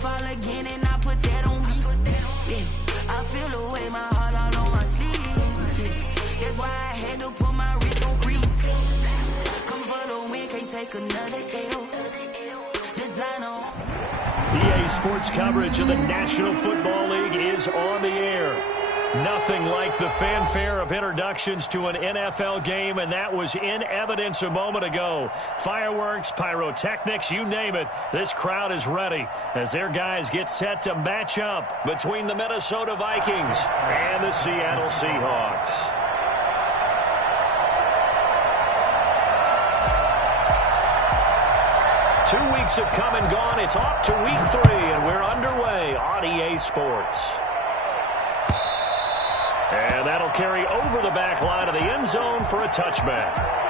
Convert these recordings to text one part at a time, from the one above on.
fall again and I put that on me. Yeah, I feel the way, my heart all on my sleeve. Yeah, that's why I had to put my wrist on freeze. Come for the win, can't take another L. Designer. EA Sports coverage of the National Football League is on the air. Nothing like the fanfare of introductions to an NFL game, and that was in evidence a moment ago. Fireworks, pyrotechnics, you name it. This crowd is ready as their guys get set to match up between the Minnesota Vikings and the Seattle Seahawks. Two weeks have come and gone. It's off to week 3, and we're underway on EA Sports. And that'll carry over the back line of the end zone for a touchback.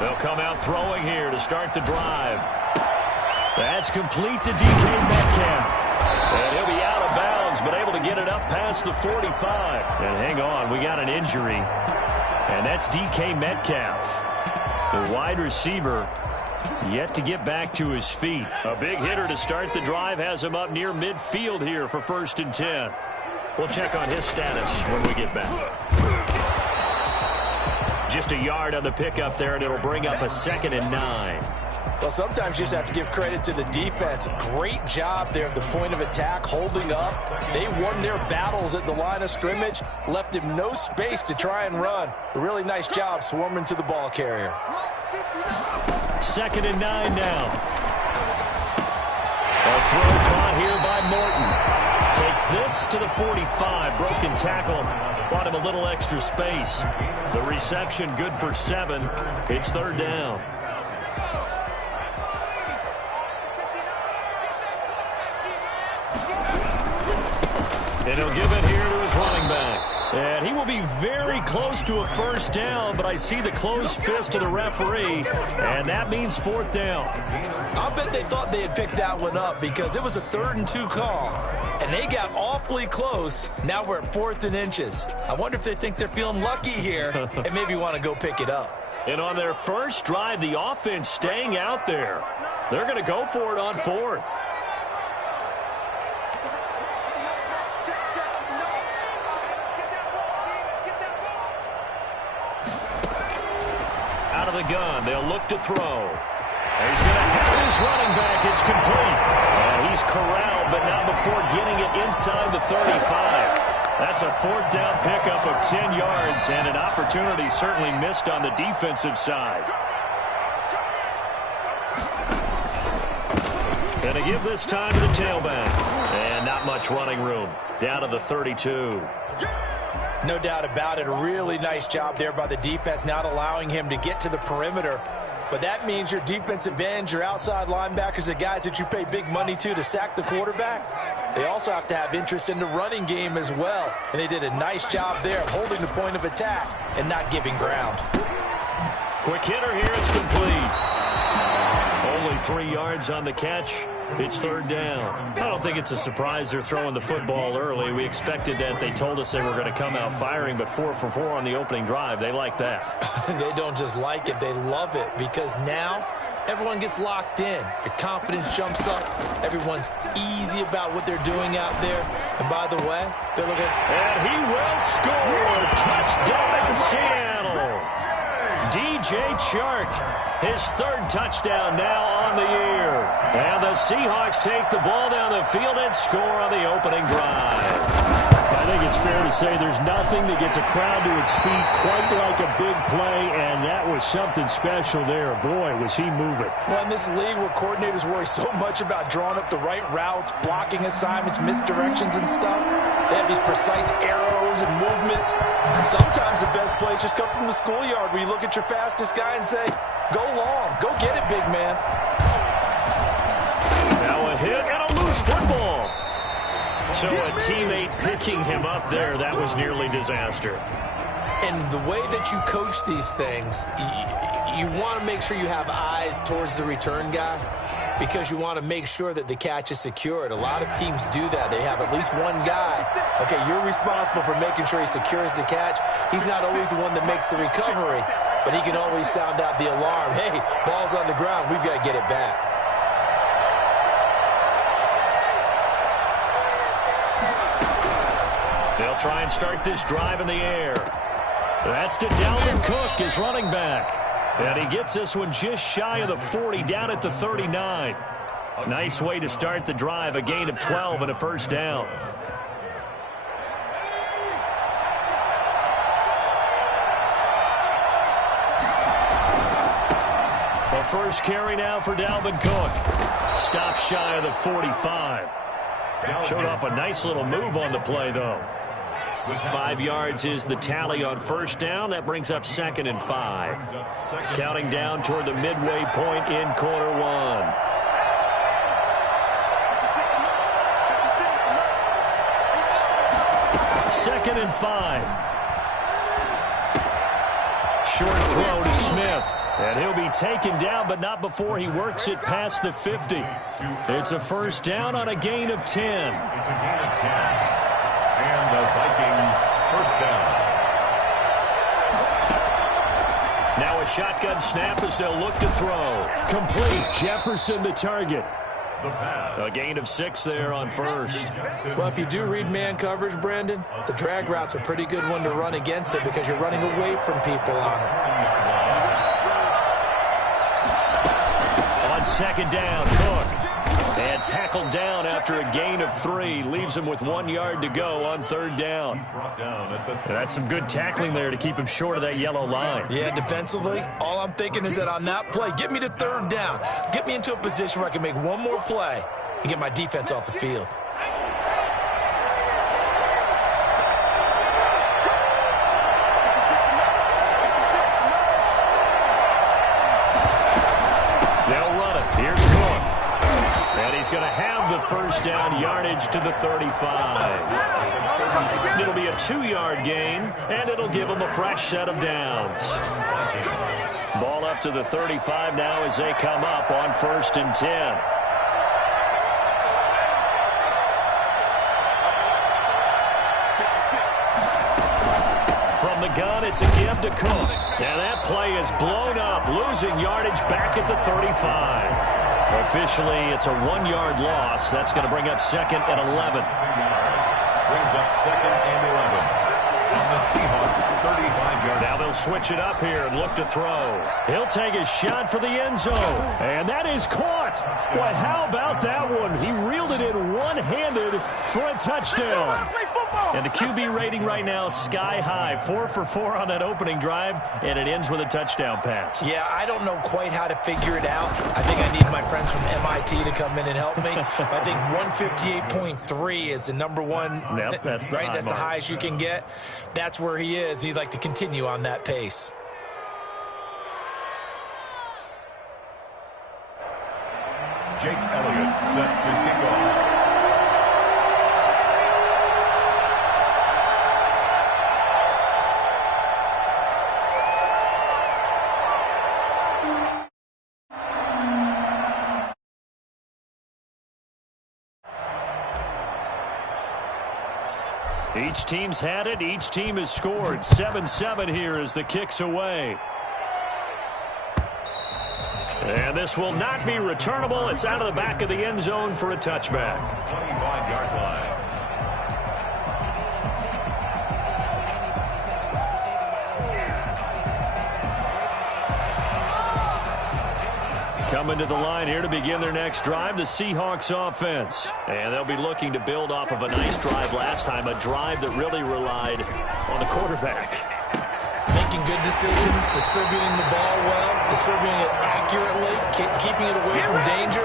They'll come out throwing here to start the drive. That's complete to DK Metcalf. And he'll be out of bounds, but able to get it up past the 45. And hang on, we got an injury. And that's DK Metcalf. The wide receiver yet to get back to his feet. A big hitter to start the drive has him up near midfield here for 1st and 10. We'll check on his status when we get back. Just a yard on the pickup there, and it'll bring up a 2nd and 9. Well, sometimes you just have to give credit to the defense. Great job there at the point of attack, holding up. They won their battles at the line of scrimmage, left him no space to try and run. A really nice job swarming to the ball carrier. 2nd and 9 now. A throw caught here by Morton. Takes this to the 45. Broken tackle. Brought him a little extra space. The reception good for 7. It's 3rd down. And he'll give it here to his running back. And he will be very close to a 1st down, but I see the closed fist of the referee, and that means 4th down. I'll bet they thought they had picked that one up because it was a 3rd and 2 call, and they got awfully close. Now we're at 4th and inches. I wonder if they think they're feeling lucky here and maybe want to go pick it up. And on their first drive, the offense staying out there. They're going to go for it on 4th. Out of the gun, they'll look to throw. And he's going to have his running back. It's complete. And he's corralled, but not before getting it inside the 35. That's a 4th down pickup of 10 yards, and an opportunity certainly missed on the defensive side. Going to give this time to the tailback. And not much running room. Down to the 32. No doubt about it. A really nice job there by the defense, not allowing him to get to the perimeter. But that means your defensive ends, your outside linebackers, the guys that you pay big money to sack the quarterback, they also have to have interest in the running game as well. And they did a nice job there of holding the point of attack and not giving ground. Quick hitter here. It's complete. Only 3 yards on the catch. It's 3rd down. I don't think it's a surprise they're throwing the football early. We expected that. They told us they were going to come out firing, but 4 for 4 on the opening drive. They like that. They don't just like it. They love it because now everyone gets locked in. Your confidence jumps up. Everyone's easy about what they're doing out there. And by the way, they're looking. And he will score. Touchdown, Seattle. DJ Chark, his 3rd touchdown now on the year. And the Seahawks take the ball down the field and score on the opening drive. I think it's fair to say there's nothing that gets a crowd to its feet quite like a big play, and that was something special there. Boy, was he moving. Well, in this league where coordinators worry so much about drawing up the right routes, blocking assignments, misdirections and stuff, they have these precise arrows and movements. And sometimes the best plays just come from the schoolyard where you look at your fastest guy and say, go long, go get it, big man. Now a hit and a loose football. So a teammate picking him up there, that was nearly disaster. And the way that you coach these things, you want to make sure you have eyes towards the return guy because you want to make sure that the catch is secured. A lot of teams do that. They have at least one guy. Okay, you're responsible for making sure he secures the catch. He's not always the one that makes the recovery, but he can always sound out the alarm. Hey, ball's on the ground. We've got to get it back. They'll try and start this drive in the air. That's to Dalvin Cook, his running back. And he gets this one just shy of the 40, down at the 39. Nice way to start the drive, a gain of 12 and a first down. The first carry now for Dalvin Cook. Stops shy of the 45. Showed off a nice little move on the play, though. 5 yards is the tally on first down. That brings up 2nd and 5. Counting down toward the midway point in quarter one. Second and 5. Short throw to Smith. And he'll be taken down, but not before he works it past the 50. It's a first down on a gain of 10. It's a gain of 10. And the Vikings first down. Now a shotgun snap as they'll look to throw. Complete. Jefferson the target. A gain of 6 there on first. Well, if you do read man coverage, Brandon, the drag route's a pretty good one to run against it because you're running away from people on it. On second down, Cook. And tackled down after a gain of 3. Leaves him with 1 yard to go on third down. And that's some good tackling there to keep him short of that yellow line. Yeah, defensively, all I'm thinking is that on that play, get me to third down. Get me into a position where I can make one more play and get my defense off the field. They'll run it. Here's Cook. And he's going to have the first down yardage to the 35. It'll be a 2-yard gain, and it'll give him a fresh set of downs. Ball up to the 35 now as they come up on 1st and 10. From the gun, it's a give to Cook. And that play is blown up, losing yardage back at the 35. Officially, it's a 1-yard loss. That's going to bring up 2nd and 11. Brings up 2nd and 11 on the Seahawks 35-yard. Now they'll switch it up here and look to throw. He'll take a shot for the end zone. And that is caught. Boy, how about that one? He reeled it in one-handed for a touchdown. And the QB rating right now is sky high. 4 for 4 on that opening drive, and it ends with a touchdown pass. Yeah, I don't know quite how to figure it out. I think I need my friends from MIT to come in and help me. I think 158.3 is the number one. Yep, that's the right. That's the highest you can get. That's where he is. He'd like to continue on that pace. Jake Elliott sets to kick off. Each team's had it. Each team has scored. 7-7 here as the kick's away. And this will not be returnable. It's out of the back of the end zone for a touchback. 25-yard line. Coming to the line here to begin their next drive, the Seahawks offense. And they'll be looking to build off of a nice drive last time, a drive that really relied on the quarterback. Making good decisions, distributing the ball well. distributing it accurately, keeping it away from danger.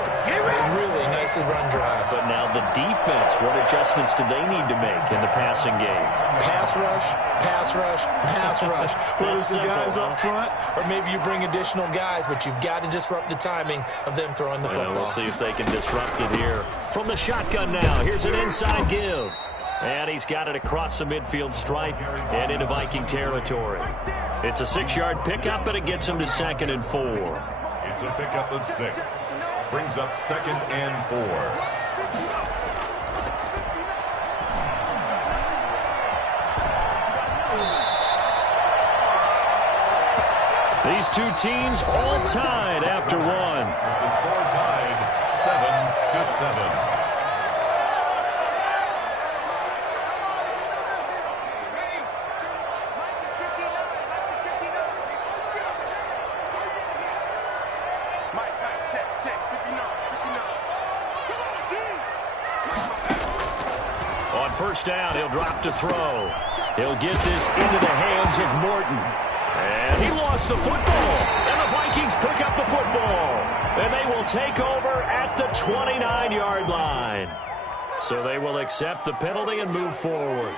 Really nicely run drive. But now the defense, what adjustments do they need to make in the passing game? Pass rush, pass rush, pass rush. Whether it's the guys up front, or maybe you bring additional guys, but you've got to disrupt the timing of them throwing the football. We'll see if they can disrupt it here. From the shotgun now, here's an inside give. And he's got it across the midfield stripe and into Viking territory. It's a 6-yard pickup, and it gets him to 2nd and 4. It's a pickup of 6. Brings up 2nd and 4. These two teams all tied after one. The score tied 7-7. On first down, he'll drop to throw. He'll get this into the hands of Morton. And he lost the football. And the Vikings pick up the football. And they will take over at the 29-yard line. So they will accept the penalty and move forward.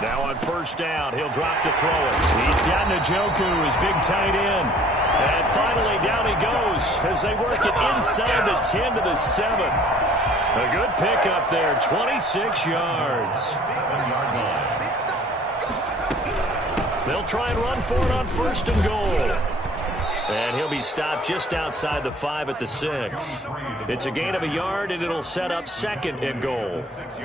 Now on first down, he'll drop to throw it. He's got Njoku, his big tight end. And finally, down he goes as they work it inside the 10 to the 7. A good pickup there, 26 yards. 7-yard line. They'll try and run for it on first and goal. And he'll be stopped just outside the 5 at the 6. It's a gain of a yard, and it'll set up 2nd and goal.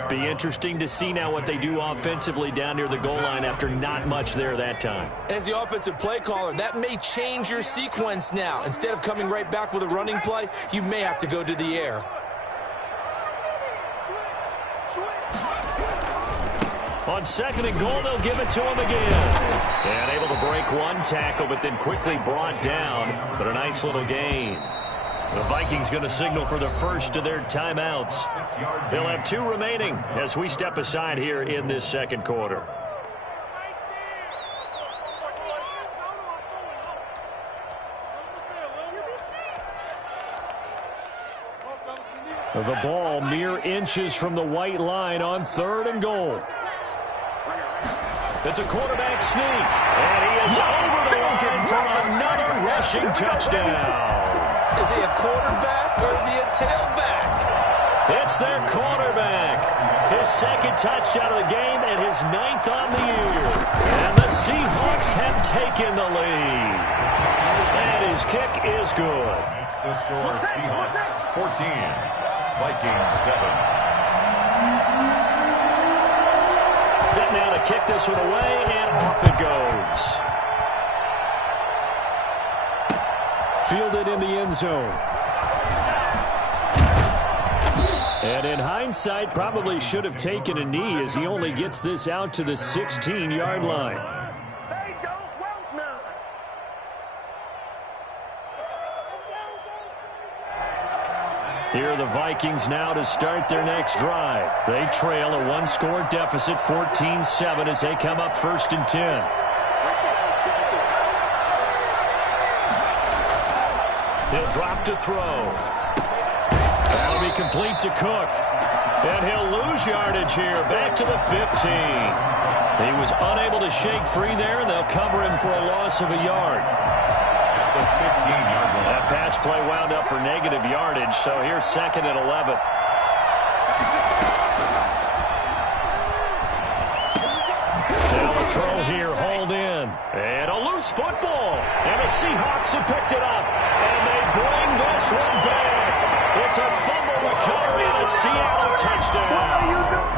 Be interesting to see now what they do offensively down near the goal line after not much there that time. As the offensive play caller, that may change your sequence now. Instead of coming right back with a running play, you may have to go to the air. On 2nd and goal, they'll give it to him again. And able to break one tackle, but then quickly brought down. But a nice little gain. The Vikings going to signal for the first of their timeouts. They'll have 2 remaining as we step aside here in this second quarter. The ball mere inches from the white line on 3rd and goal. It's a quarterback sneak, and he is over the line for another rushing touchdown. Is he a quarterback or is he a tailback? It's their quarterback. His 2nd touchdown of the game and his 9th on the year. And the Seahawks have taken the lead. And his kick is good. It's the score, Seahawks 14, Vikings 7. Set now to kick this one away, and off it goes. Fielded in the end zone. And in hindsight, probably should have taken a knee as he only gets this out to the 16-yard line. Here are the Vikings now to start their next drive. They trail a 1-score deficit, 14-7, as they come up 1st and 10. He'll drop to throw. That'll be complete to Cook. And he'll lose yardage here, back to the 15. He was unable to shake free there, and they'll cover him for a loss of a yard. The 15-yard line. That pass play wound up for negative yardage, so here's 2nd and 11. Now the throw here, hauled in. And a loose football. And the Seahawks have picked it up. And they bring this one back. It's a fumble recovery and a Seattle touchdown.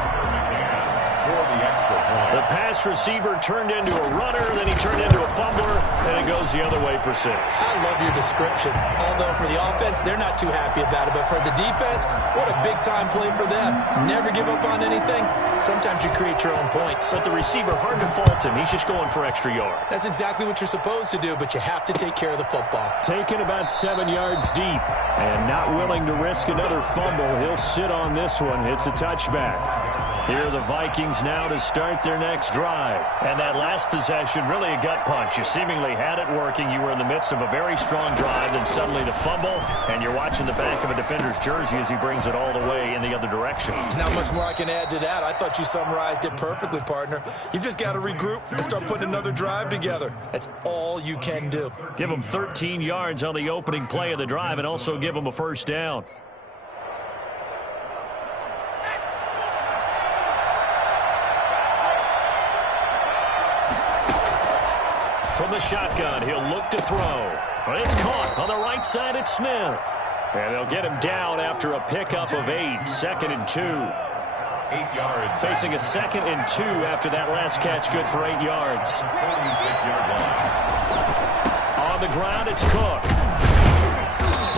for the extra point. The pass receiver turned into a runner, then he turned into a fumbler, and it goes the other way for 6. I love your description. Although for the offense, they're not too happy about it. But for the defense, what a big-time play for them. Never give up on anything. Sometimes you create your own points. But the receiver, hard to fault him. He's just going for extra yard. That's exactly what you're supposed to do, but you have to take care of the football. Taken about 7 yards deep and not willing to risk another fumble. He'll sit on this one. It's a touchback. Here are the Vikings now to start their next drive. And that last possession, really a gut punch. You seemingly had it working. You were in the midst of a very strong drive, then suddenly the fumble, and you're watching the back of a defender's jersey as he brings it all the way in the other direction. There's not much more I can add to that. I thought you summarized it perfectly, partner. You've just got to regroup and start putting another drive together. That's all you can do. Give them 13 yards on the opening play of the drive and also give them a first down. From the shotgun, he'll look to throw. But it's caught on the right side at Smith. And they'll get him down after a pickup of 8, 2nd and 2. 8 yards. Facing a 2nd and 2 after that last catch, good for 8 yards. 46-yard line. On the ground, it's Cook.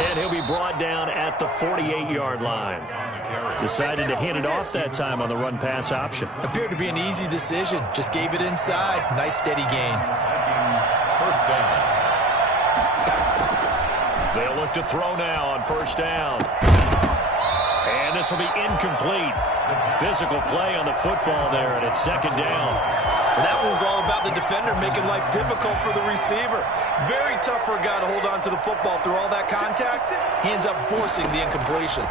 And he'll be brought down at the 48-yard line. Decided to hand it off that time on the run-pass option. Appeared to be an easy decision. Just gave it inside. Nice steady gain. First down. They'll look to throw now on first down. And this will be incomplete. Physical play on the football there, and it's 2nd down. That was all about the defender making life difficult for the receiver. Very tough for a guy to hold on to the football through all that contact. He ends up forcing the incompletion.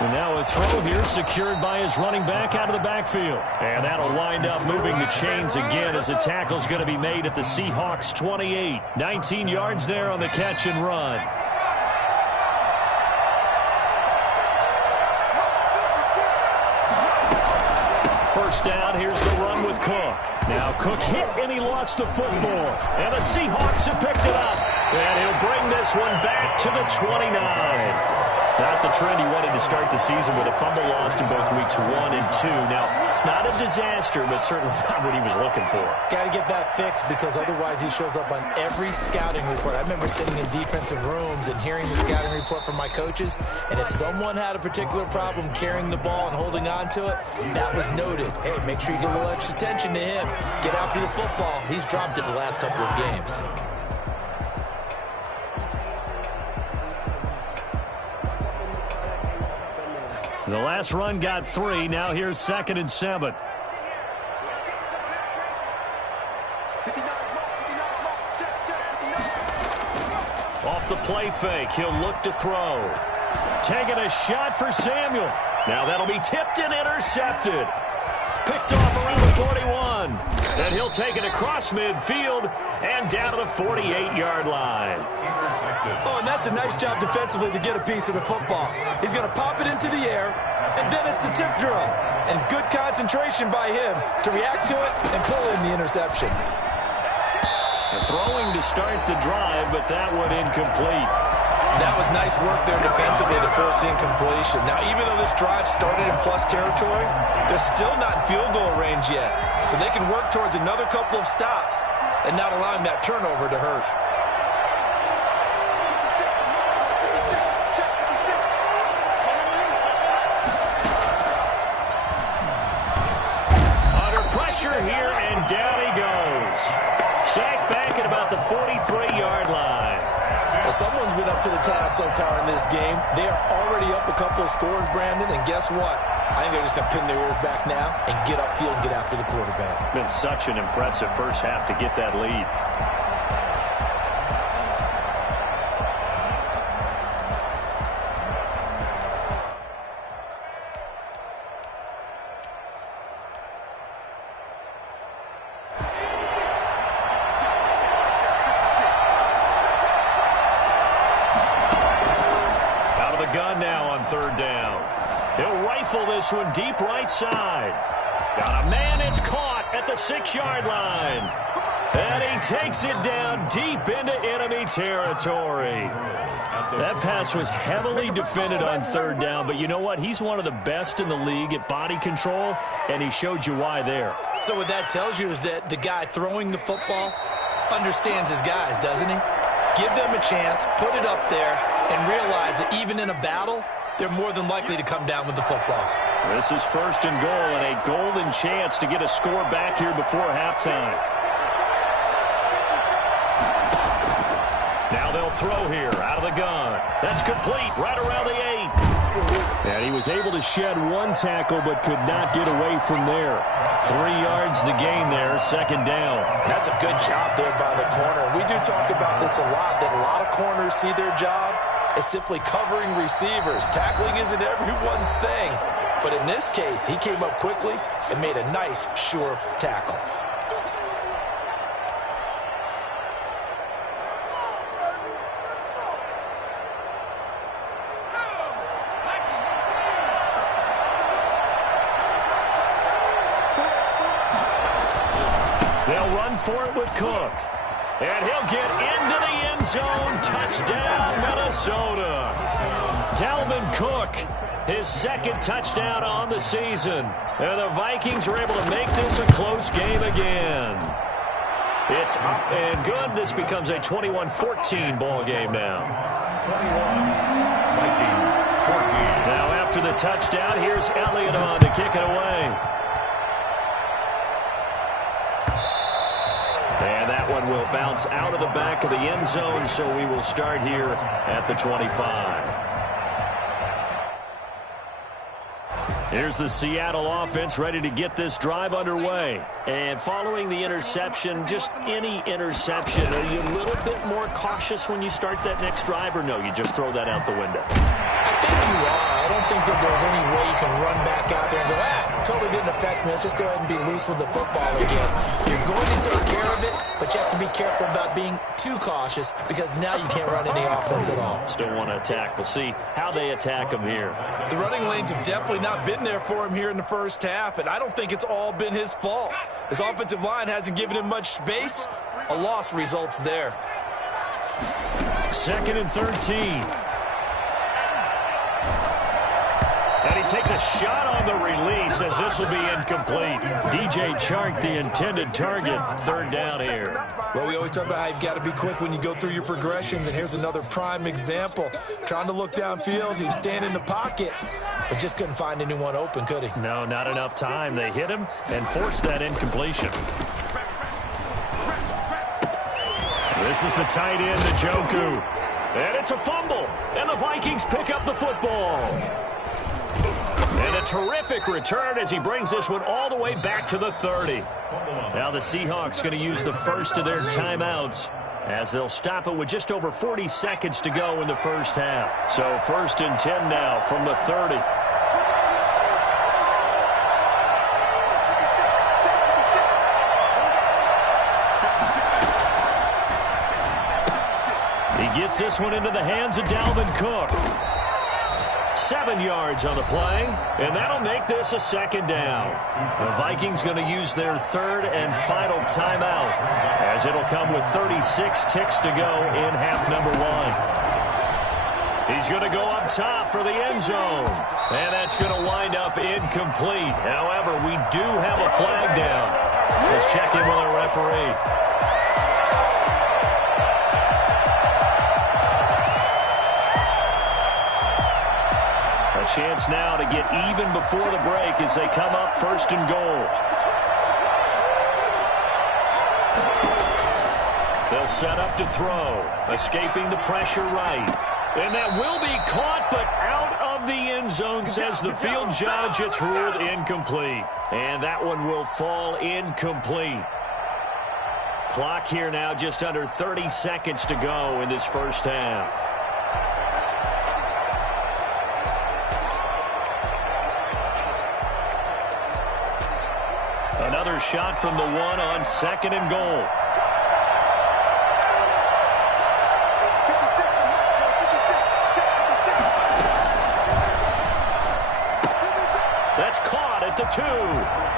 And now a throw here secured by his running back out of the backfield. And that'll wind up moving the chains again as the tackle's going to be made at the Seahawks 28. 19 yards there on the catch and run. First down, here's the run with Cook. Now Cook hit and he lost the football. And the Seahawks have picked it up. And he'll bring this one back to the 29. Not the trend he wanted to start the season with a fumble lost in both weeks 1 and 2. Now, it's not a disaster, but certainly not what he was looking for. Got to get that fixed because otherwise he shows up on every scouting report. I remember sitting in defensive rooms and hearing the scouting report from my coaches, and if someone had a particular problem carrying the ball and holding on to it, that was noted. Hey, make sure you give a little extra attention to him. Get after the football. He's dropped it the last couple of games. The last run got 3. Now here's 2nd and 7. Off the play fake, he'll look to throw. Taking a shot for Samuel. Now that'll be tipped and intercepted. Picked off around the 41. And he'll take it across midfield and down to the 48-yard line. Oh, and that's a nice job defensively to get a piece of the football. He's going to pop it into the air, and then it's the tip drill. And good concentration by him to react to it and pull in the interception. Throwing to start the drive, but that one incomplete. That was nice work there defensively to force the incompletion. Now, even though this drive started in plus territory, they're still not in field goal range yet. So they can work towards another couple of stops and not allowing that turnover to hurt. Under pressure here, and down he goes. Sacked back at about the 43-yard line. Well, someone's been up to the task so far in this game. They are already up a couple of scores, Brandon, and guess what? I think they're just going to pin their ears back now and get upfield and get after the quarterback. Been such an impressive first half to get that lead. Gun now on 3rd down. He'll rifle this one deep right side. Got a man, it's caught at the 6-yard line. And he takes it down deep into enemy territory. That pass was heavily defended on third down, but you know what? He's one of the best in the league at body control, and he showed you why there. So what that tells you is that the guy throwing the football understands his guys, doesn't he? Give them a chance, put it up there, and realize that even in a battle, they're more than likely to come down with the football. This is first and goal, and a golden chance to get a score back here before halftime. Now they'll throw here out of the gun. That's complete right around the 8. And he was able to shed one tackle but could not get away from there. 3 yards the gain there, second down. That's a good job there by the corner. We do talk about this a lot, that a lot of corners see their job as simply covering receivers. Tackling isn't everyone's thing. But in this case, he came up quickly and made a nice, sure tackle. They'll run for it with Cook. And he'll get into the end zone. Touchdown, Minnesota. Dalvin Cook, his second touchdown on the season. And the Vikings are able to make this a close game again. It's up and good. This becomes a 21-14 ball game now. 21, Vikings 14. Now after the touchdown, here's Elliott on to kick it away. And that one will bounce out of the back of the end zone, so we will start here at the 25. Here's the Seattle offense ready to get this drive underway. And following the interception, just any interception, are you a little bit more cautious when you start that next drive, or no, you just throw that out the window? I think you are. I don't think that there's any way you can run back out there and go, totally didn't affect me. Let's just go ahead and be loose with the football again. You're going to take care of it, but you have to be careful about being too cautious because now you can't run any offense at all. Still want to attack. We'll see how they attack him here. The running lanes have definitely not been there for him here in the first half, and I don't think it's all been his fault. His offensive line hasn't given him much space. A loss results there. 2nd and 13. And he takes a shot on the release as this will be incomplete. DJ Chark, the intended target. Third down here. Well, we always talk about how you've got to be quick when you go through your progressions, and here's another prime example. Trying to look downfield, he was standing in the pocket, but just couldn't find anyone open, could he? No, not enough time. They hit him and forced that incompletion. This is the tight end, Njoku. And it's a fumble. And the Vikings pick up the football. And a terrific return as he brings this one all the way back to the 30. Now the Seahawks going to use the first of their timeouts as they'll stop it with just over 40 seconds to go in the first half. So 1st and 10 now from the 30. He gets this one into the hands of Dalvin Cook. 7 yards on the play, and that'll make this a second down. The Vikings going to use their third and final timeout as it'll come with 36 ticks to go in half number 1. He's going to go up top for the end zone, and that's going to wind up incomplete. However, we do have a flag down. Let's check in with our referee. Chance now to get even before the break as they come up 1st and goal. They'll set up to throw, escaping the pressure right. And that will be caught, but out of the end zone, says the field judge. It's ruled incomplete. And that one will fall incomplete. Clock here now just under 30 seconds to go in this first half. Another shot from the 1 on 2nd and goal. That's caught at the 2.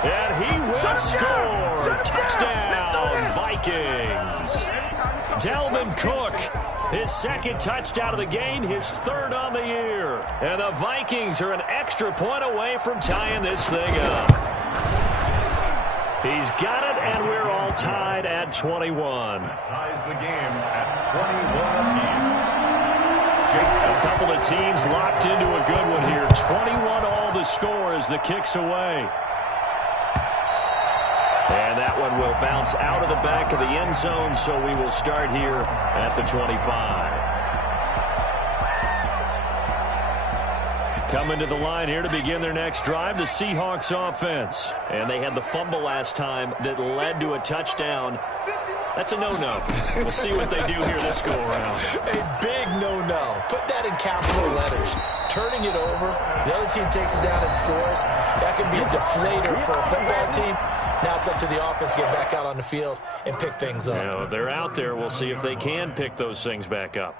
And he will score. Touchdown, Vikings. Dalvin Cook, his second touchdown of the game, his third on the year. And the Vikings are an extra point away from tying this thing up. He's got it, and we're all tied at 21. That ties the game at 21 apiece. A couple of teams locked into a good one here. 21 all the score as the kick's away. And that one will bounce out of the back of the end zone, so we will start here at the 25. Coming to the line here to begin their next drive, the Seahawks offense. And they had the fumble last time that led to a touchdown. That's a no-no. We'll see what they do here this go-around. A big no-no. Put that in capital letters. Turning it over, the other team takes it down and scores. That can be a deflator for a football team. Now it's up to the offense to get back out on the field and pick things up. You know, they're out there. We'll see if they can pick those things back up.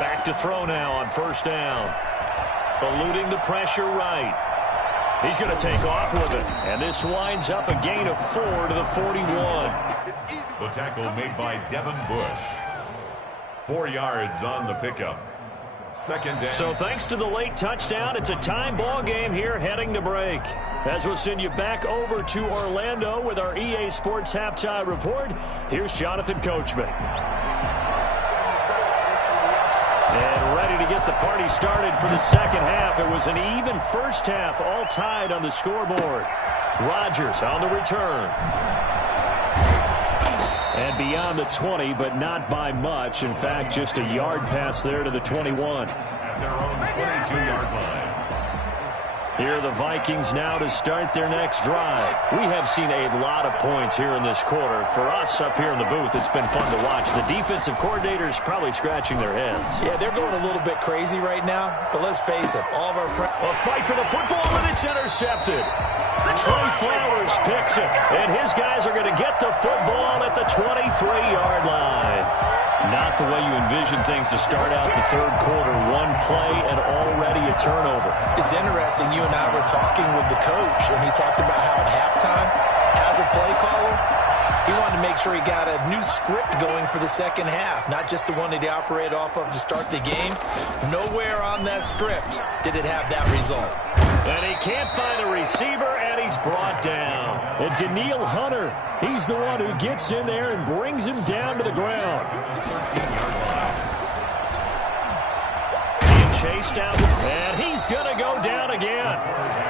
Back to throw now on first down. Eluding the pressure right. He's going to take off with it. And this winds up a gain of 4 to the 41. The tackle made by Devin Bush. 4 yards on the pickup. Second down. So thanks to the late touchdown, it's a time ball game here heading to break. As we'll send you back over to Orlando with our EA Sports Halftime Report, here's Jonathan Coachman. And ready to get the party started for the second half. It was an even first half, all tied on the scoreboard. Rodgers on the return. And beyond the 20, but not by much. In fact, just a yard pass there to the 21. At their own 22-yard line. Here are the Vikings now to start their next drive. We have seen a lot of points here in this quarter. For us up here in the booth, it's been fun to watch. The defensive coordinators probably scratching their heads. Yeah, they're going a little bit crazy right now, but let's face it, all of our friends. A fight for the football, and it's intercepted. Trey Flowers picks it, and his guys are going to get the football at the 23-yard line. Not the way you envision things to start out the third quarter. One play and already a turnover. It's interesting. You and I were talking with the coach, and he talked about how at halftime, as a play caller, he wanted to make sure he got a new script going for the second half, not just the one that he operated off of to start the game. Nowhere on that script did it have that result. And he can't find a receiver, and he's brought down. And Daniil Hunter, he's the one who gets in there and brings him down to the ground. Being chased out, and he's going to go down again.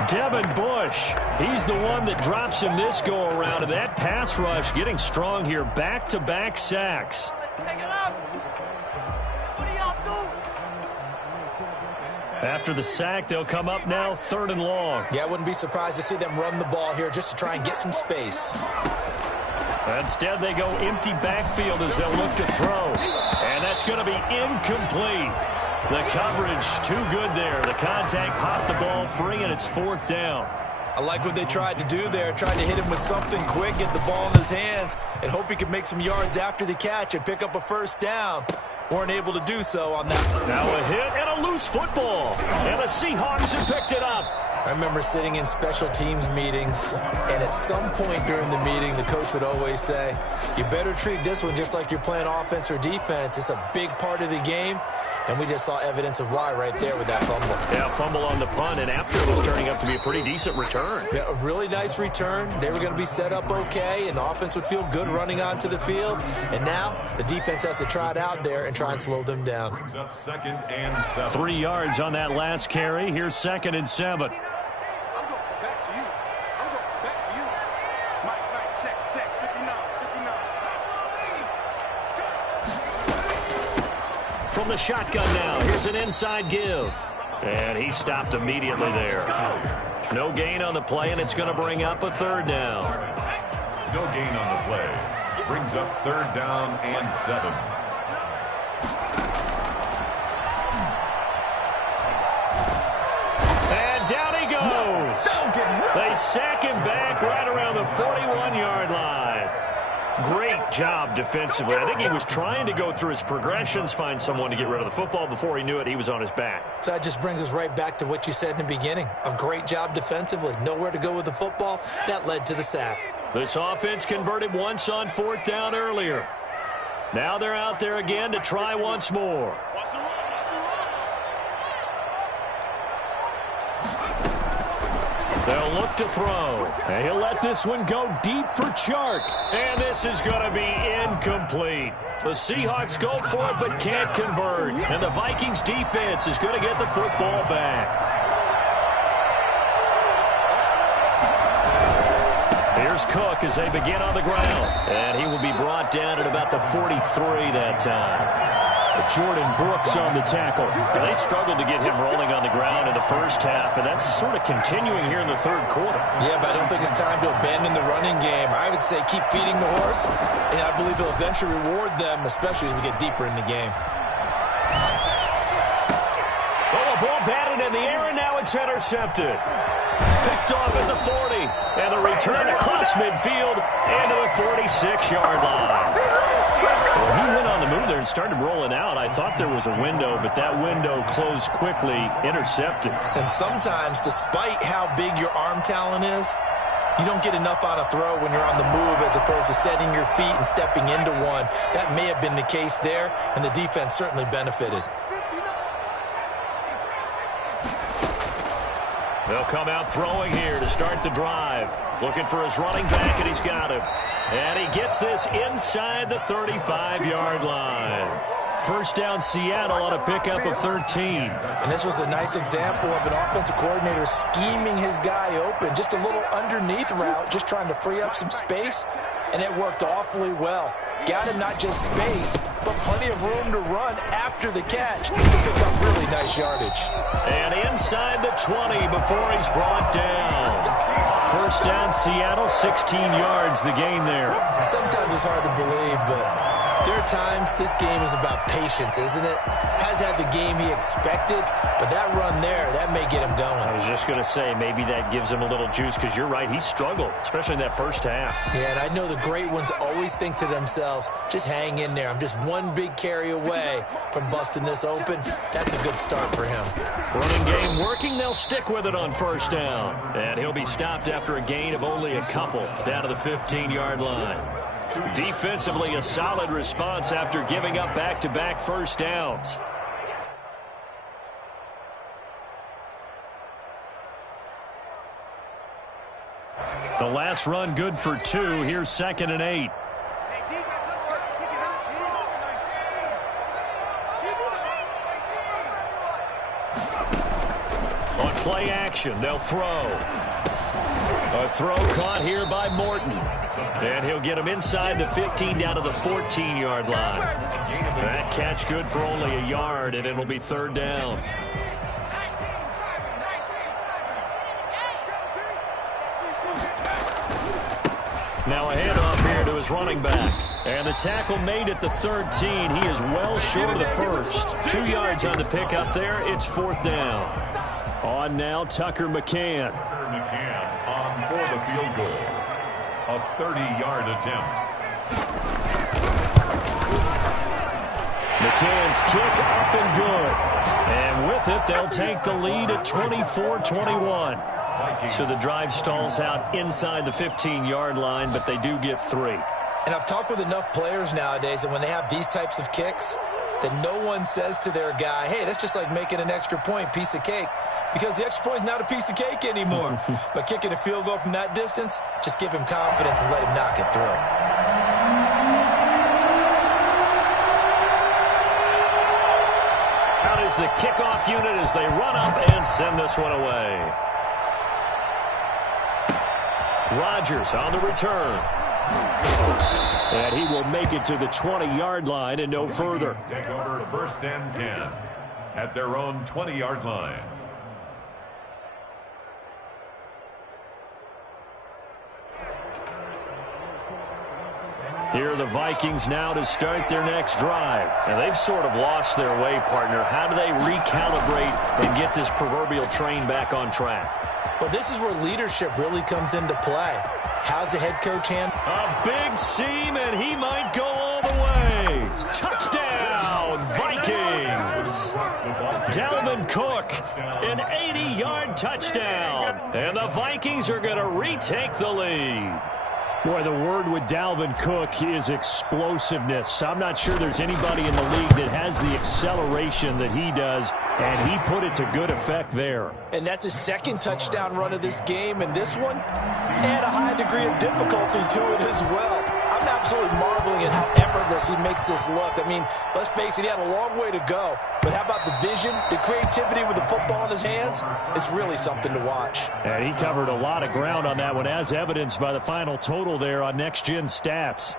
Devin Bush, he's the one that drops him this go-around. And that pass rush getting strong here. Back-to-back sacks. After the sack, they'll come up now 3rd and long. Yeah, I wouldn't be surprised to see them run the ball here just to try and get some space. Instead, they go empty backfield as they'll look to throw. And that's going to be incomplete. The coverage too good there. The contact popped the ball free, and it's 4th down. I like what they tried to do there, tried to hit him with something quick, get the ball in his hands, and hope he could make some yards after the catch and pick up a first down. Weren't able to do so on that. Now a hit and a loose football. And the Seahawks have picked it up. I remember sitting in special teams meetings, and at some point during the meeting, the coach would always say, you better treat this one just like you're playing offense or defense. It's a big part of the game. And we just saw evidence of why right there with that fumble. Yeah, fumble on the punt, and after it was turning up to be a pretty decent return. Yeah, a really nice return. They were going to be set up okay, and the offense would feel good running onto the field. And now the defense has to try it out there and try and slow them down. Brings up 2nd and 7. 3 yards on that last carry. Here's 2nd and 7. I'm going back to you. I'm going back to you. Mike, check. 59. From the shotgun now, here's an inside give. And he stopped immediately there. No gain on the play, and it's going to bring up a 3rd down. No gain on the play. Brings up 3rd down and 7. And down he goes. They sack him back right around the 41-yard line. Great job defensively. I think he was trying to go through his progressions, find someone to get rid of the football. Before he knew it, he was on his back. So that just brings us right back to what you said in the beginning. A great job defensively. Nowhere to go with the football. That led to the sack. This offense converted once on 4th down earlier. Now they're out there again to try once more. They'll look to throw. And he'll let this one go deep for Chark. And this is going to be incomplete. The Seahawks go for it but can't convert. And the Vikings defense is going to get the football back. Here's Cook as they begin on the ground. And he will be brought down at about the 43 that time. Jordan Brooks on the tackle. And they struggled to get him rolling on the ground in the first half, and that's sort of continuing here in the third quarter. Yeah, but I don't think it's time to abandon the running game. I would say keep feeding the horse, and I believe he'll eventually reward them, especially as we get deeper in the game. Oh, a ball batted in the air, and now it's intercepted. Picked off at the 40, and the return across midfield into the 46-yard line. Well, he went on the move there and started rolling out. I thought there was a window, but that window closed quickly, intercepted. And sometimes, despite how big your arm talent is, you don't get enough on a throw when you're on the move as opposed to setting your feet and stepping into one. That may have been the case there, and the defense certainly benefited. They'll come out throwing here to start the drive. Looking for his running back, and he's got him. And he gets this inside the 35-yard line. First down, Seattle on a pickup of 13. And this was a nice example of an offensive coordinator scheming his guy open. Just a little underneath route, just trying to free up some space, and it worked awfully well. Got him not just space, but plenty of room to run after the catch to pick up really nice yardage. And inside the 20 before he's brought down. First down, Seattle, 16 yards, the gain there. Sometimes it's hard to believe, but there are times this game is about patience, isn't it? Has had the game he expected, but that run there, that may get him going. I was just going to say, maybe that gives him a little juice, because you're right, he struggled, especially in that first half. Yeah, and I know the great ones always think to themselves, just hang in there. I'm just one big carry away from busting this open. That's a good start for him. Running game working, they'll stick with it on first down. And he'll be stopped after a gain of only a couple, down to the 15-yard line. Defensively, a solid response after giving up back-to-back first downs. The last run good for 2. Here's 2nd and 8. On play action, they'll throw. A throw caught here by Morton. And he'll get him inside the 15 down to the 14-yard line. That catch good for only a yard, and it'll be 3rd down. Now a handoff here to his running back. And the tackle made at the 13. He is well short of the first. 2 yards on the pickup there. It's 4th down. On now, Tucker McCann. Tucker McCann on for the field goal. A 30-yard attempt. McCann's kick up and good. And with it, they'll take the lead at 24-21. So the drive stalls out inside the 15-yard line, but they do get 3. And I've talked with enough players nowadays, and when they have these types of kicks, that no one says to their guy, hey, that's just like making an extra point, piece of cake. Because the extra point is not a piece of cake anymore. But kicking a field goal from that distance, just give him confidence and let him knock it through. Out is the kickoff unit as they run up and send this one away. Rodgers on the return. And he will make it to the 20-yard line and no further. Take over 1st and 10 at their own 20-yard line. Here are the Vikings now to start their next drive. And they've sort of lost their way, partner. How do they recalibrate and get this proverbial train back on track? Well, this is where leadership really comes into play. How's the head coach handle? A big seam, and he might go all the way. Touchdown, Vikings. Dalvin Cook, an 80-yard touchdown. And the Vikings are going to retake the lead. Boy, the word with Dalvin Cook is explosiveness. I'm not sure there's anybody in the league that has the acceleration that he does, and he put it to good effect there. And that's his second touchdown run of this game, and this one had a high degree of difficulty to it as well. I'm absolutely marveling at how effortless he makes this look. I mean, let's face it, he had a long way to go. But how about the vision, the creativity with the football in his hands? It's really something to watch. And he covered a lot of ground on that one, as evidenced by the final total there on Next Gen Stats.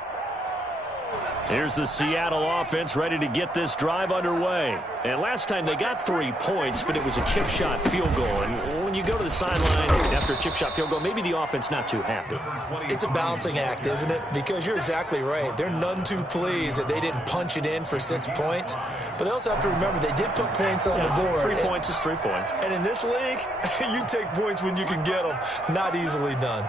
Here's the Seattle offense ready to get this drive underway. And last time they got 3 points, but it was a chip shot field goal. And when you go to the sideline after a chip shot field goal, maybe the offense not too happy. It's a balancing act, isn't it? Because you're exactly right. They're none too pleased that they didn't punch it in for 6 points. But they also have to remember they did put points on the board. 3 points is 3 points. And in this league, you take points when you can get them. Not easily done.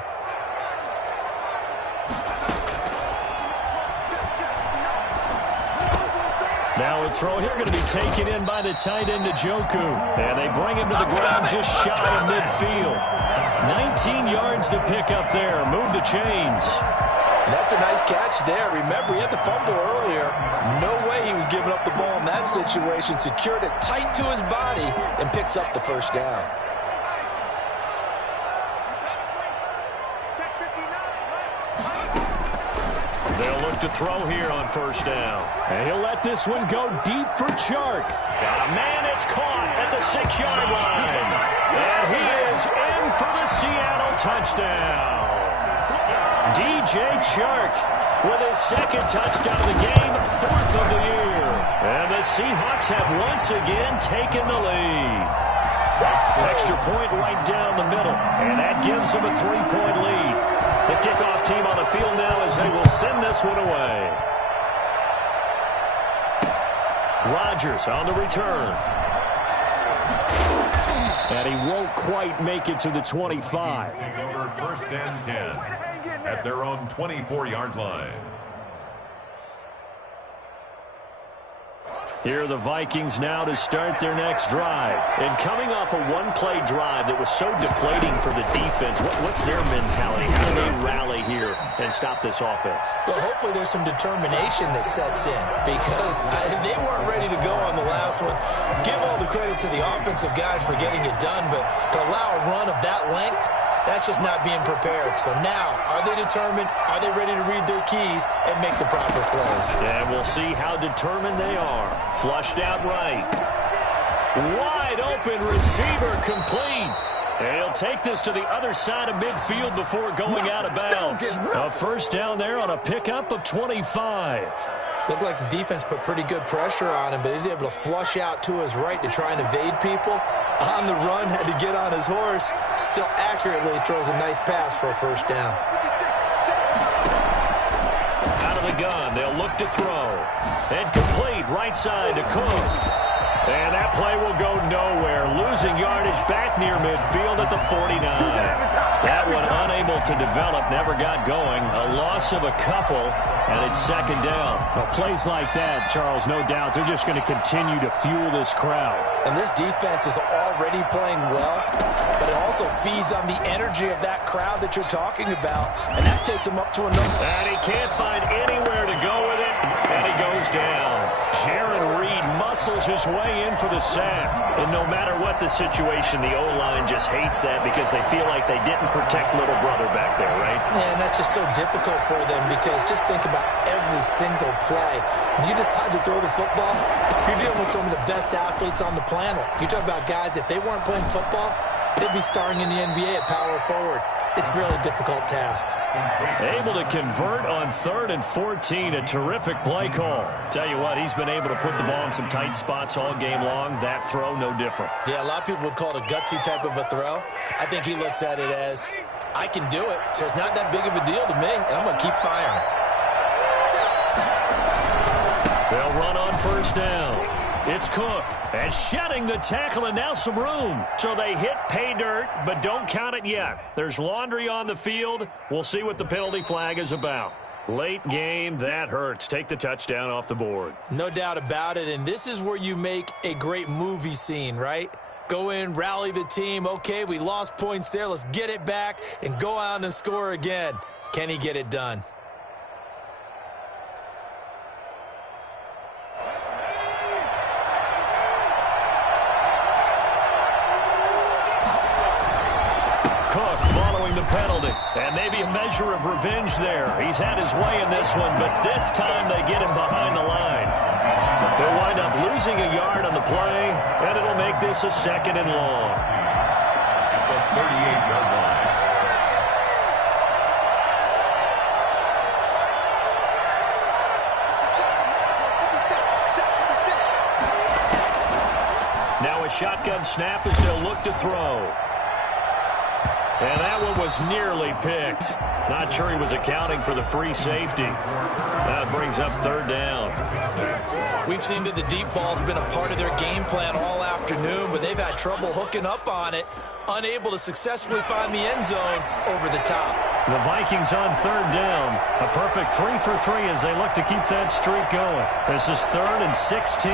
Now a throw here going to be taken in by the tight end Njoku. And they bring him to the ground just shy of midfield. 19 yards to pick up there. Move the chains. That's a nice catch there. Remember, he had the fumble earlier. No way he was giving up the ball in that situation. Secured it tight to his body and picks up the first down. They'll look to throw here on first down. And he'll let this one go deep for Chark. Got a man, it's caught at the 6-yard line. And he is in for the Seattle touchdown. DJ Chark with his second touchdown of the game, 4th of the year. And the Seahawks have once again taken the lead. Extra point right down the middle. And that gives them a 3-point lead. The kickoff team on the field now as they will send this one away. Rodgers on the return. And he won't quite make it to the 25. Over 1st and 10 at their own 24-yard line. Here are the Vikings now to start their next drive. And coming off a one-play drive that was so deflating for the defense, what's their mentality? How do they rally here and stop this offense? Well, hopefully there's some determination that sets in because they weren't ready to go on the last one. Give all the credit to the offensive guys for getting it done, but to allow a run of that length, that's just not being prepared. So now, are they determined? Are they ready to read their keys and make the proper plays? And we'll see how determined they are. Flushed out right. Wide open receiver complete. And he'll take this to the other side of midfield before going out of bounds. A first down there on a pickup of 25. Looked like the defense put pretty good pressure on him, but he's able to flush out to his right to try and evade people. On the run, had to get on his horse. Still accurately throws a nice pass for a first down. Out of the gun, they'll look to throw. And complete, right side to Cook. And that play will go nowhere. Losing yardage back near midfield at the 49. That one unable to develop, never got going. A loss of a couple, and it's second down. Well, plays like that, Charles, no doubt, they're just going to continue to fuel this crowd. And this defense is already playing well, but it also feeds on the energy of that crowd that you're talking about, and that takes him up to another. And he can't find anywhere to go with it, and he goes down. Jaron Reed muscles his way in for the sack. And no matter what the situation, the O-line just hates that because they feel like they didn't protect little brother back there, right? And that's just so difficult for them because just think about every single play. When you decide to throw the football, you're dealing with some of the best athletes on the planet. You talk about guys, if they weren't playing football, they'd be starring in the NBA at power forward. It's a really difficult task. Able to convert on 3rd and 14. A terrific play call. Tell you what, he's been able to put the ball in some tight spots all game long. That throw, no different. Yeah, a lot of people would call it a gutsy type of a throw. I think he looks at it as, I can do it, so it's not that big of a deal to me, and I'm going to keep firing. They'll run on first down. It's Cook, and shedding the tackle, and now some room. So they hit pay dirt, but don't count it yet. There's laundry on the field. We'll see what the penalty flag is about. Late game, that hurts. Take the touchdown off the board. No doubt about it, and this is where you make a great movie scene, right? Go in, rally the team. Okay, we lost points there. Let's get it back and go out and score again. Can he get it done? Cook following the penalty, and maybe a measure of revenge there. He's had his way in this one, but this time they get him behind the line. They'll wind up losing a yard on the play, and it'll make this a 2nd and long. The 38-yard line. Now a shotgun snap as they'll look to throw. And that one was nearly picked. Not sure he was accounting for the free safety. That brings up 3rd down. We've seen that the deep ball's been a part of their game plan all afternoon, but they've had trouble hooking up on it, unable to successfully find the end zone over the top. The Vikings on 3rd down. A perfect 3 for 3 as they look to keep that streak going. This is 3rd and 16.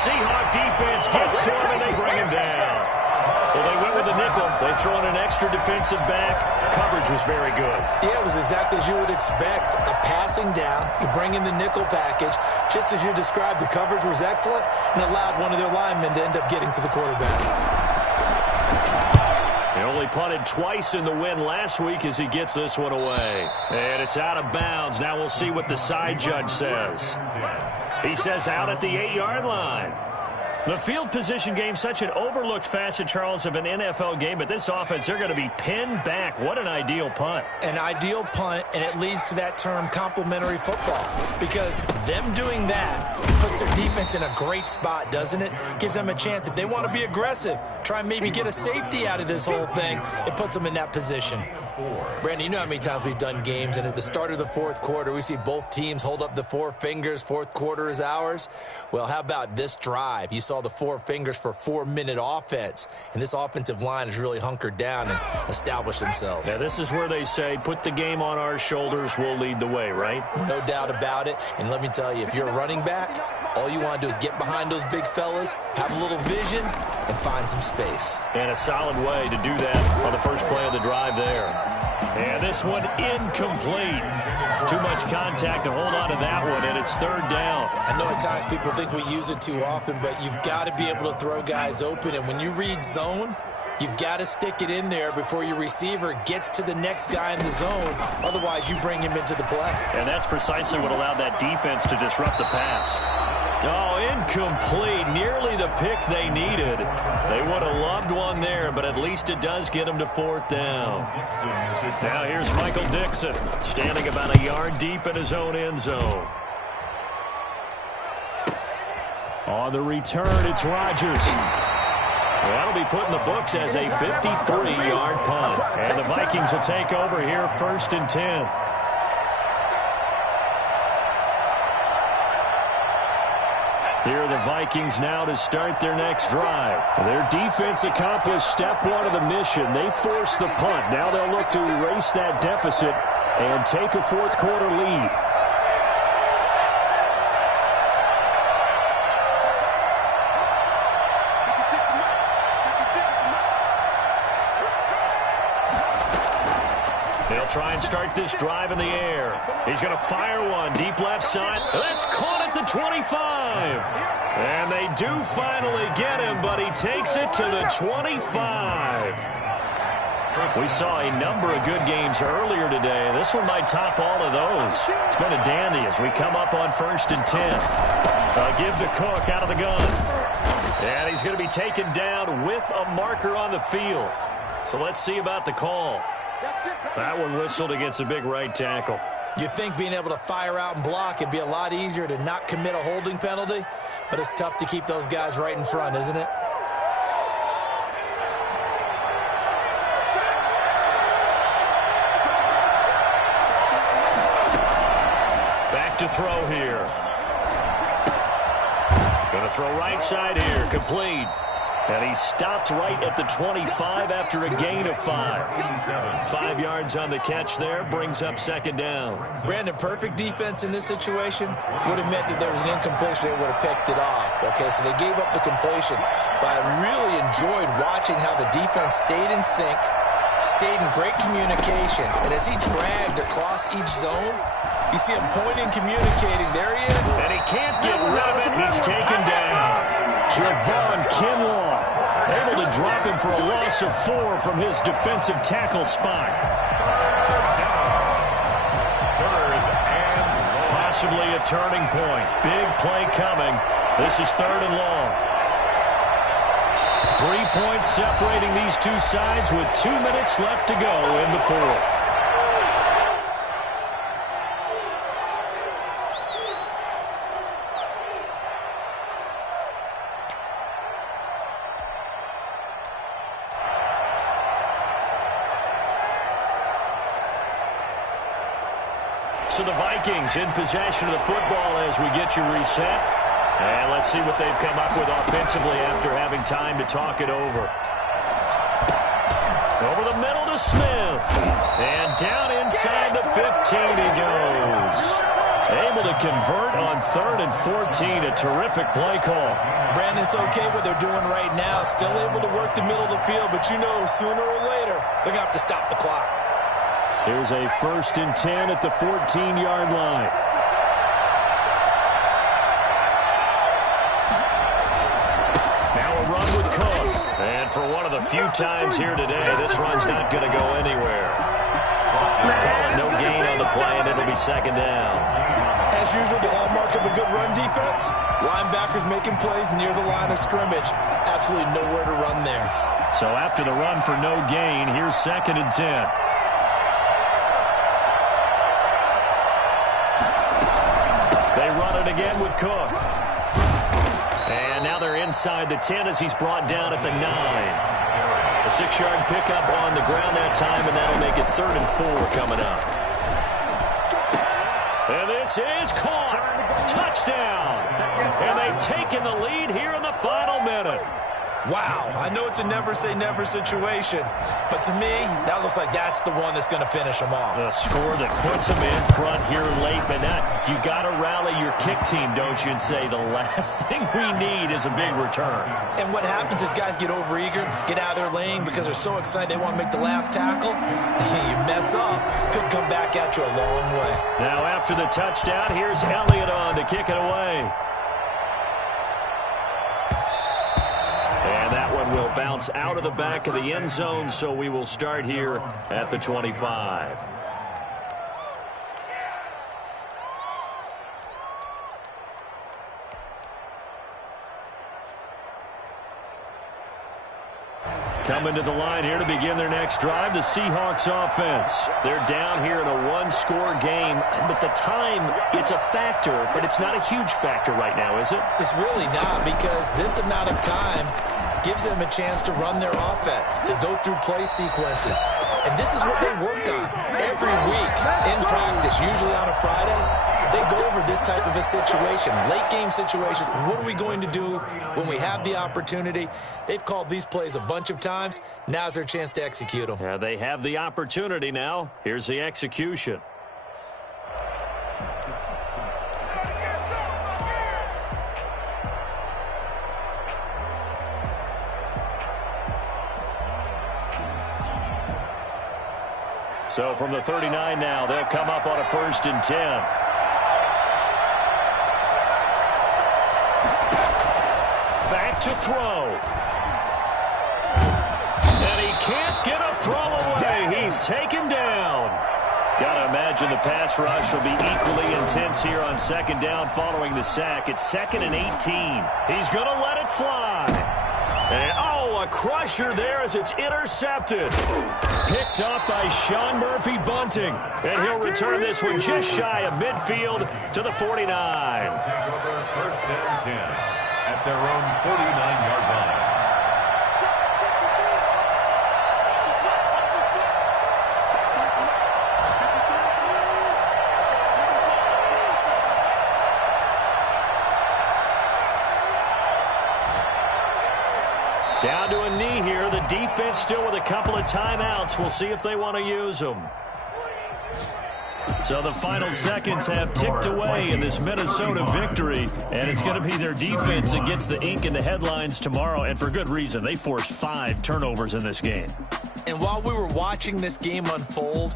Seahawk defense gets to him, and they bring him down. Well, they went with the nickel. They throw in an extra defensive back. Coverage was very good. Yeah, it was exactly as you would expect. A passing down. You bring in the nickel package. Just as you described, the coverage was excellent and allowed one of their linemen to end up getting to the quarterback. He only punted twice in the win last week as he gets this one away. And it's out of bounds. Now we'll see what the side judge says. He says out at the 8-yard line. The field position game, such an overlooked facet, Charles, of an NFL game, but this offense, they're going to be pinned back. What an ideal punt. An ideal punt, and it leads to that term complementary football, because them doing that puts their defense in a great spot, doesn't it? Gives them a chance. If they want to be aggressive, try and maybe get a safety out of this whole thing, it puts them in that position. Brandon, you know how many times we've done games, and at the start of the 4th quarter, we see both teams hold up the 4 fingers. 4th quarter is ours. Well, how about this drive? You saw the 4 fingers for 4-minute offense, and this offensive line has really hunkered down and established themselves. Now, this is where they say, put the game on our shoulders, we'll lead the way, right? No doubt about it, and let me tell you, if you're a running back, all you want to do is get behind those big fellas, have a little vision, and find some space. And a solid way to do that on the first play of the drive there. And this one incomplete. Too much contact to hold on to that one, and it's 3rd down. I know at times people think we use it too often, but you've got to be able to throw guys open. And when you read zone, you've got to stick it in there before your receiver gets to the next guy in the zone. Otherwise, you bring him into the play. And that's precisely what allowed that defense to disrupt the pass. Oh, incomplete. Nearly the pick they needed. They would have loved one there, but at least it does get them to 4th down. Now here's Michael Dixon, standing about a yard deep in his own end zone. On the return, it's Rodgers. That'll be put in the books as a 53-yard punt. And the Vikings will take over here 1st and 10. Here are the Vikings now to start their next drive. Their defense accomplished step 1 of the mission. They forced the punt. Now they'll look to erase that deficit and take a 4th quarter lead. They'll try and start this drive in the air. He's going to fire one deep left side. That's caught at the 25. And they do finally get him, but he takes it to the 25. We saw a number of good games earlier today. This one might top all of those. It's been a dandy as we come up on 1st and 10. Give to Cook out of the gun. And he's going to be taken down with a marker on the field. So let's see about the call. That one whistled against a big right tackle. You'd think being able to fire out and block it'd be a lot easier to not commit a holding penalty, but it's tough to keep those guys right in front, isn't it? to throw here. Going to throw right side here, complete. And he stopped right at the 25 after a gain of 5. 5 yards on the catch there, brings up second down. Brandon, perfect defense in this situation would have meant that there was an incompletion. They would have picked it off. Okay, so they gave up the completion. But I really enjoyed watching how the defense stayed in sync, stayed in great communication. And as he dragged across each zone, you see him pointing, communicating. There he is. And he can't get rid of it. He's taken down. Javon Kinlaw able to drop him for a loss of 4 from his defensive tackle spot. Possibly a turning point. Big play coming. This is 3rd and long. 3 points separating these two sides with 2 minutes left to go in the 4th. So the Vikings in possession of the football as we get you reset. And let's see what they've come up with offensively after having time to talk it over. Over the middle to Smith. And down inside the 15 he goes. Able to convert on 3rd and 14. A terrific play call. Brandon, it's okay what they're doing right now. Still able to work the middle of the field, but you know sooner or later they're going to have to stop the clock. Here's a 1st and 10 at the 14-yard line. Now a run with Cook. And for one of the few times here today, this run's not going to go anywhere. Call it no gain on the play, and it'll be 2nd down. As usual, the hallmark of a good run defense, linebackers making plays near the line of scrimmage. Absolutely nowhere to run there. So after the run for no gain, here's 2nd and 10. Again with Cook. And now they're inside the 10 as he's brought down at the 9. A 6-yard pickup on the ground that time, and that'll make it 3rd and 4 coming up. And this is caught. Touchdown. And they've taken the lead here in the final minute. Wow, I know it's a never-say-never situation, but to me, that looks like that's the one that's going to finish them off. The score that puts them in front here late, but you got to rally your kick team, don't you, and say the last thing we need is a big return. And what happens is guys get overeager, get out of their lane because they're so excited they want to make the last tackle. You mess up, could come back at you a long way. Now after the touchdown, here's Elliott on to kick it away. And that one will bounce out of the back of the end zone, so we will start here at the 25. Coming to the line here to begin their next drive, the Seahawks offense. They're down here in a one-score game, but the time, it's a factor, but it's not a huge factor right now, is it? It's really not, because this amount of time gives them a chance to run their offense, to go through play sequences. And this is what they work on every week in practice, usually on a Friday. They go over this type of a situation, late-game situation. What are we going to do when we have the opportunity? They've called these plays a bunch of times. Now's their chance to execute them. Yeah, they have the opportunity now. Here's the execution. So from the 39 now, they'll come up on a 1st and 10. Back to throw. And he can't get a throw away. He's taken down. Got to imagine the pass rush will be equally intense here on 2nd down following the sack. It's 2nd and 18. He's going to let it fly. And, a crusher there as it's intercepted. Picked up by Sean Murphy Bunting. And he'll return this one just shy of midfield to the 49. Take over 1st and 10 at their own 49-yard line. Down to a knee here. The defense still with a couple of timeouts. We'll see if they want to use them. So the final seconds have ticked away in this Minnesota victory, and it's going to be their defense that gets the ink in the headlines tomorrow, and for good reason. They forced 5 turnovers in this game. And while we were watching this game unfold,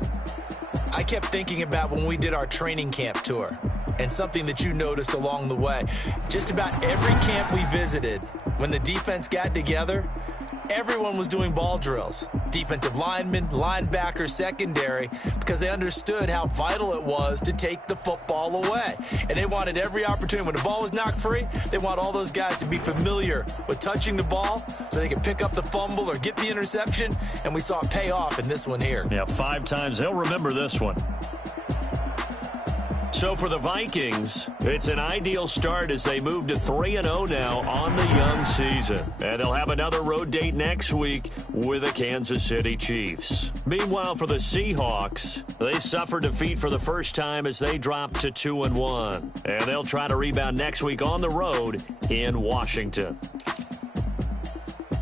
I kept thinking about when we did our training camp tour and something that you noticed along the way. Just about every camp we visited, when the defense got together, everyone was doing ball drills. Defensive linemen, linebackers, secondary, because they understood how vital it was to take the football away. And they wanted every opportunity. When the ball was knocked free, they want all those guys to be familiar with touching the ball so they could pick up the fumble or get the interception. And we saw it pay off in this one here. Yeah, 5 times. They'll remember this one. So for the Vikings, it's an ideal start as they move to 3-0 now on the young season. And they'll have another road date next week with the Kansas City Chiefs. Meanwhile, for the Seahawks, they suffered defeat for the first time as they dropped to 2-1. And they'll try to rebound next week on the road in Washington.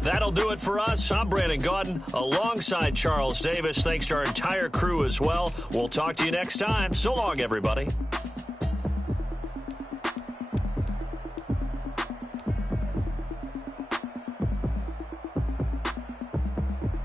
That'll do it for us. I'm Brandon Gaudin alongside Charles Davis. Thanks to our entire crew as well. We'll talk to you next time. So long, everybody.